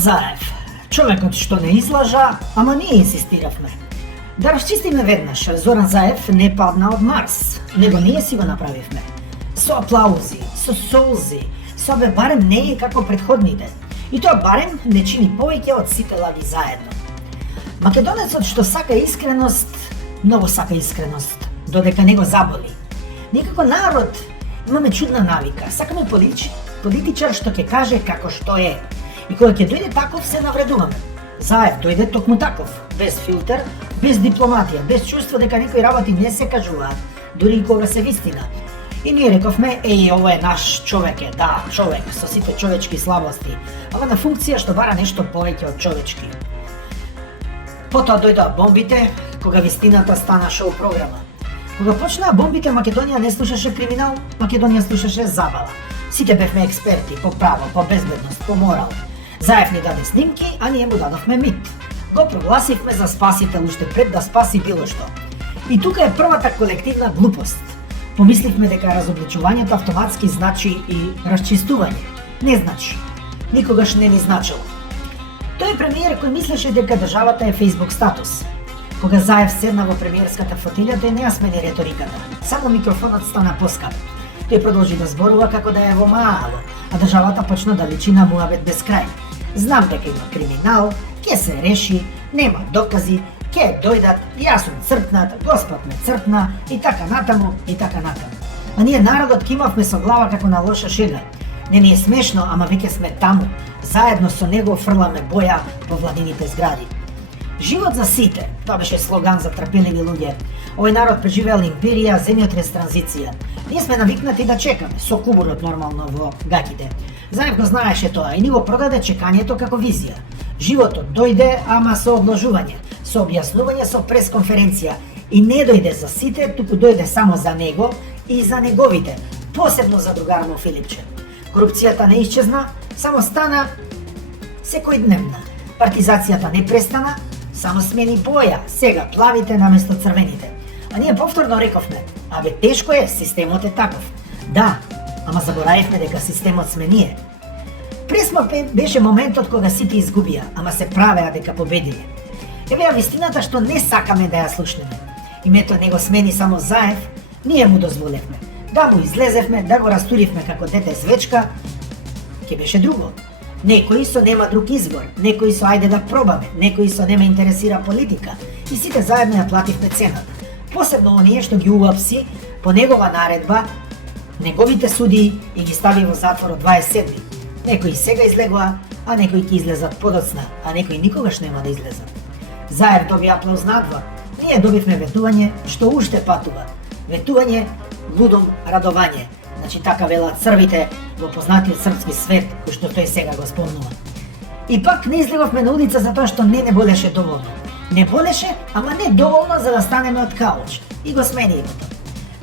Заев, човекот што не излажа, ама ние инсистиравме. Да расчистиме веднаш, Зоран Заев не падна од Марс, него ние си го направивме. Со аплаузи, со солзи, со бе барем не е како предходните. И тоа барем не чини повеќе од сите лаги заедно. Македонецот што сака искреност, многу сака искреност, додека не го заболи. Некако народ имаме чудна навика, сакаме политичар што ќе каже како што е. И кога ќе дојде таков се навредуваме. Заев дојде токму таков, без филтер, без дипломатија, без чувство дека некои работи не се кажуваат, дури и кога се вистина. И ние рековме, ова е наш човек е, да, човек, со сите човечки слабости, ама на функција што бара нешто повеќе од човечки. Потоа дојдоа бомбите, кога вистината стана шоу програма. Кога почнаа бомбите, Македонија не слушаше криминал, Македонија слушаше забава. Сите бевме експерти по право, по безбедност, по морал. Заев ни даде снимки, а ние му дадовме мит. Го прогласивме за спасител уште пред да спаси било што. И тука е првата колективна глупост. Помисливме дека разобличувањето автоматски значи и расчистување. Не значи. Никогаш не ни значило. Тој премиер кој мислеше дека државата е Facebook статус. Кога Заев седна во премиерската фотилја, тој не ја смени реториката. Само микрофонот стана поскап. Тој продолжи да зборува како да е во маало, а државата почна да личи на муабет без крај. Знам дека има криминал, ќе се реши, нема докази, ќе дојдат, јас сум црпнат, Господ ме црпна и така натаму, и така натаму. А ние народот кимавме со глава како на лоша шега. Не ни е смешно, ама веќе сме таму. Заедно со него фрламе боја по владините згради. Живот за сите, тоа беше слоган за трпеливи луѓе. Овој народ преживеал империја, земјотрес, транзиција. Ние сме навикнати да чекаме, со кубурот нормално во гаките. Заев го знаеше тоа и ни го продаде чекањето како визија. Животот дојде, ама со одложување, со објаснување, со пресконференција. И не дојде за сите, туку дојде само за него и за неговите, посебно за другар му Филипче. Корупцијата не исчезна, само стана секојдневна. Партизацијата не престана, само смени боја, сега плавите наместо црвените. А ние повторно рековме, абе тешко е, системот е таков. Да, ама заборавивме дека системот сме ние. Пресмор беше моментот кога сите изгубија, ама се правеа дека победиле. Еве ја вистината што не сакаме да ја слушнеме. Името не го смени само Заев, ние му дозволевме. Да му излезевме, да го растуривме како дете звечка, ќе беше друго. Некои со нема друг избор, некои со ајде да пробаме, некои со нема интересира политика. И сите заедно ја плативме цената. Посебно оние што ги уапси по негова наредба, неговите судии и ги стави во затвор од 27. Некои сега излегоа, а некои ќе излезат подоцна, а некои никогаш нема да излезат. Заев доби аплауз надвор, ние добивме ветување што уште патува. Ветување, лудом радување. Значи така велат црвите во познатиот српски свет, кој што тој сега го спомнува. И пак не излеговме на улица затоа што не болеше доволно. Не болеше, ама не доволно за да станеме од кауч. И го смени името.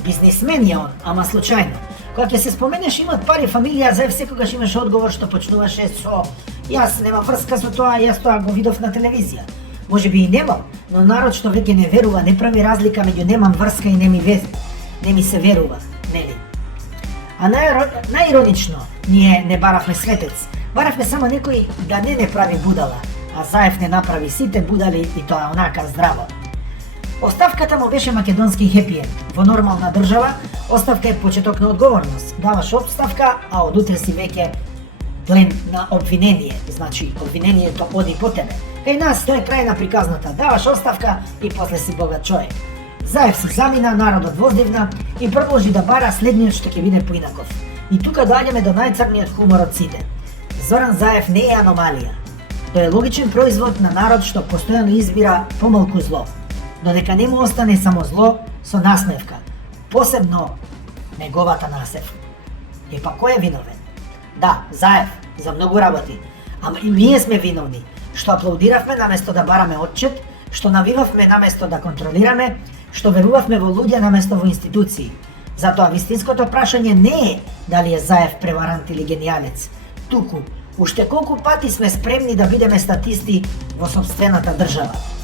Бизнисмен е он, ама случајно. Кога ќе се споменеш имат пари, фамилија, Заев секогаш имаше одговор што почнуваше со јас немам врска со тоа, јас тоа го видов на телевизија. Може би и немал, но народ што веќе не верува, не прави разлика меѓу немам врска и не ми се верува, нели? А најиронично, ние не баравме светец, баравме само некој да не прави будала, а Заев не направи сите будали и тоа онака здраво. Оставката му беше македонски хепиенд. Во нормална држава, оставка е почеток на одговорност. Даваш оставка, а од утре си веќе плен на обвинение. Значи, обвинението оди по тебе. Кај нас тоа е крај на приказната. Даваш оставка и после си богат човек. Заев се замина, народот воздивна и продолжи да бара следниот што ќе биде поинаков. И тука доаѓаме до најцрниот хумор од сите. Зоран Заев не е аномалија. Тој е логичен производ на народ што постојано избира помалку зло. Додека не му остане само зло со насмевка, посебно неговата насев. И па кој е виновен? Да, Заев, за многу работи, ама и ние сме виновни, што аплаудиравме наместо да бараме отчет, што навивавме наместо да контролираме, што верувавме во луѓе наместо во институции. Затоа вистинското прашање не е дали е Заев преварант или генијалец, туку уште колку пати сме спремни да бидеме статисти во сопствената држава.